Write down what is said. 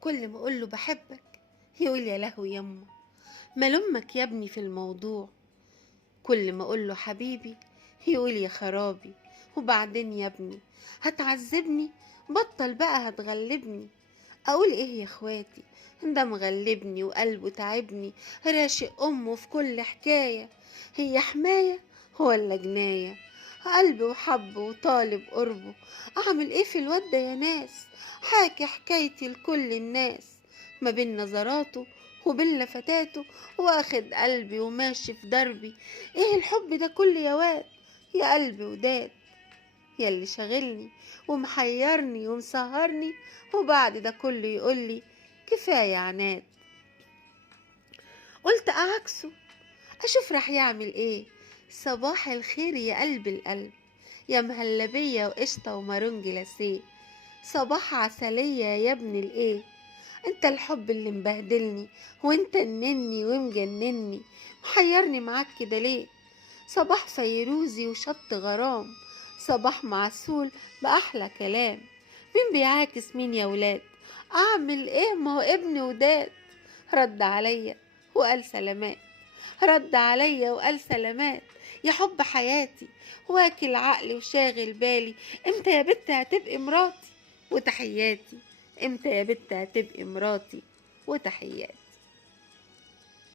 كل ما اقوله بحبك يقول يا لهوي يما، مال امك يا ابني في الموضوع. كل ما اقوله حبيبي يقول يا خرابي، وبعدين يا ابني هتعذبني؟ بطل بقى هتغلبني. اقول ايه يا اخواتي، ده مغلبني وقلبه تعبني، راشق امه في كل حكاية. هي حماية ولا جناية؟ قلبي وحب وطالب قربه، اعمل ايه في الواد ده يا ناس؟ حاكي حكايتي لكل الناس، ما بين نظراته وبين لفتاته، واخد قلبي وماشي في دربي. ايه الحب ده كله يا واد؟ يا قلبي وداد، ياللي شاغلني ومحيرني ومسهرني، وبعد ده كله يقولي كفاية عناد. قلت أعكسه أشوف رح يعمل إيه. صباح الخير يا قلب القلب، يا مهلبية وقشطة ومارون جلاسيه، صباح عسلية يا ابن الإيه. انت الحب اللي مبهدلني، وانت النني ومجنني، محيرني معاك كده ليه؟ صباح فيروزي وشط غرام، صباح معسول بأحلى كلام. مين بيعاكس مين يا ولاد؟ أعمل إيه ما هو ابن وداد. رد عليا وقال سلامات، رد عليا وقال سلامات. يا حب حياتي واكل عقلي وشاغل بالي، امتى يا بت هتبقي مراتي؟ وتحياتي، امتى يا بت هتبقي مراتي؟ وتحياتي.